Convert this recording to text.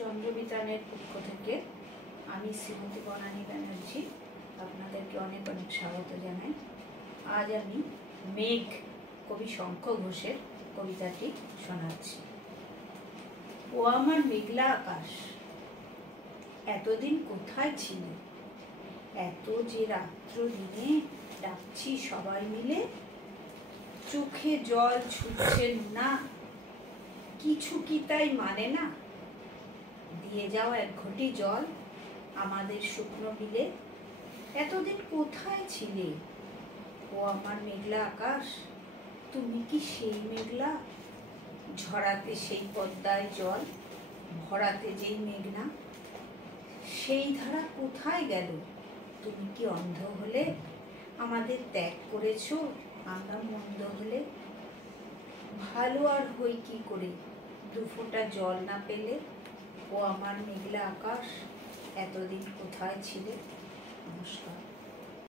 চন্দ্রবিতানের পক্ষ থেকে আমি শ্রীমতী বনানী ব্যানার্জি আপনাদেরকে অনেক অনেক স্বাগত জানাই। আজ আমি মেঘ কবি শঙ্খ ঘোষের কবিতাটি শোনাচ্ছি। ও আমার মেঘলা আকাশ, এতদিন কোথায় ছিলে? এত যে রাত্র দিনে ডাকছি সবাই মিলে, চোখে জল ছুটছেন না, কিছু কি তাই মানে না? দিয়ে যাও এক ঘটি জল আমাদের শুকনো বিলে। এতদিন কোথায় ছিলে? ও আমার মেঘলা আকাশ, তুমি কি সেই মেঘলা? ঝরাতে সেই পদ্মায় জল, ভরাতে যেই মেঘনা, সেই ধারা কোথায় গেল? তুমি কি অন্ধ হলে? আমাদের ত্যাগ করেছো আমরা মন্দ হলে। ভালো আর হই কি করে দু ফোঁটা জল না পেলে? ও আমার মেঘলা আকাশ, এতদিন কোথায় ছিলে? নমস্কার।